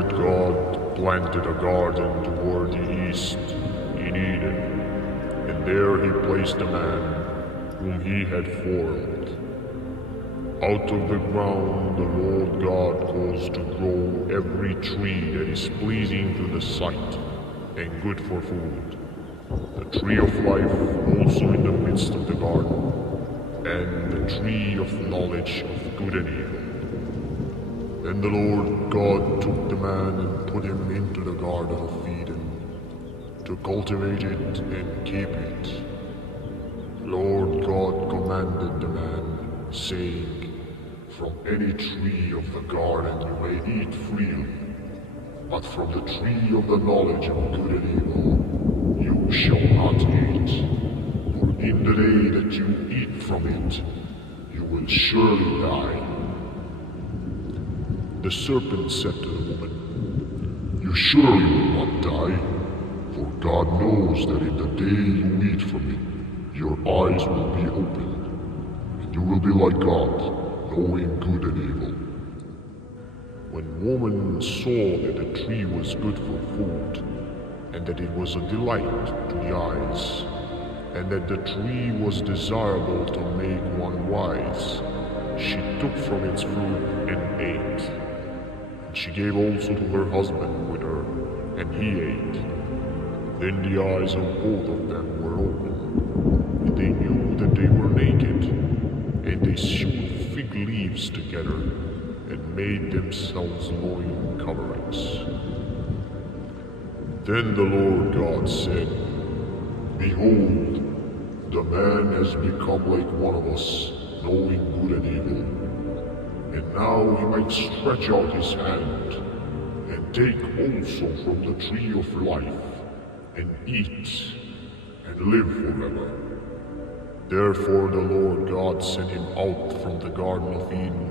Lord God planted a garden toward the east in Eden, and there he placed a man whom he had formed. Out of the ground the Lord God caused to grow every tree that is pleasing to the sight and good for food, the tree of life also in the midst of the garden, and the tree of knowledge of good and evil. Then the Lord God took the man and put him into the garden of Eden, to cultivate it and keep it. The Lord God commanded the man, saying, "From any tree of the garden you may eat freely, but from the tree of the knowledge of good and evil you shall not eat, for in the day that you eat from it, you will surely die." The serpent said to the woman, "You surely will not die, for God knows that in the day you eat from it, your eyes will be opened, and you will be like God, knowing good and evil." When woman saw that the tree was good for food, and that it was a delight to the eyes, and that the tree was desirable to make one wise, she took from its fruit and ate. And she gave also to her husband with her, and he ate. Then the eyes of both of them were opened, and they knew that they were naked, and they sewed fig leaves together, and made themselves loin coverings. Then the Lord God said, "Behold, the man has become like one of us, knowing good and evil. And now he might stretch out his hand, and take also from the tree of life, and eat, and live forever." Therefore the Lord God sent him out from the Garden of Eden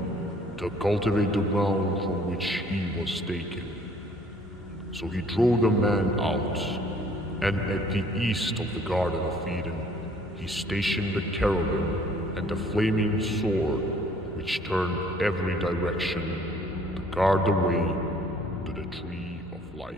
to cultivate the ground from which he was taken. So he drove the man out, and at the east of the Garden of Eden he stationed the cherubim and the flaming sword, which turned every direction to guard the way to the tree of life.